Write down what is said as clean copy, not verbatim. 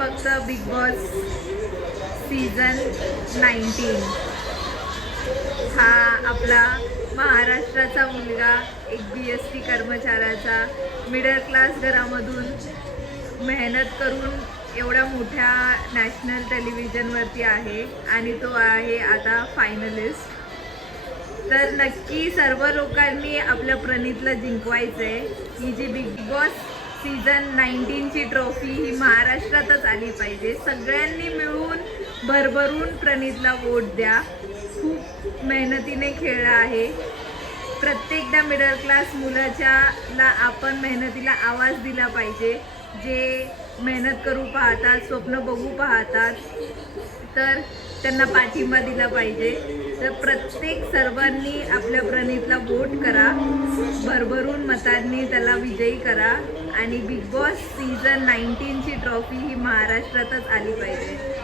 फक्त big boss season 19 हा आपला महाराष्ट्राचा मुलगा, एक BST कर्मचाऱ्याचा, मिडल क्लास घरामधून मेहनत करून एवढ्या मोठ्या नॅशनल टेलिव्हिजनवरती आहे आणि तो आहे आता फायनलिस्ट. तर नक्की सर्व लोकांनी आपल्या प्रणितला जिंकवायचं आहे. ही जी बिग बॉस सीझन 19ची ट्रॉफी ही महाराष्ट्रातच आली पाहिजे. सगळ्यांनी मिळून भरभरून प्रणितला वोट द्या. खूप मेहनतीने खेळला आहे. प्रत्येकदा मिडल क्लास मुलाच्याला आपण मेहनतीला आवाज दिला पाहिजे. जे मेहनत करू पाहतात, स्वप्न बघू पाहतात, तर त्यांना पाठिंबा दिला पाहिजे. तर प्रत्येक सर्वांनी आपल्या प्रणितला वोट करा, भरभरून मतांनी त्याला विजयी करा आणि बिग बॉस सीझन 19ची ट्रॉफी ही महाराष्ट्रातच आली पाहिजे.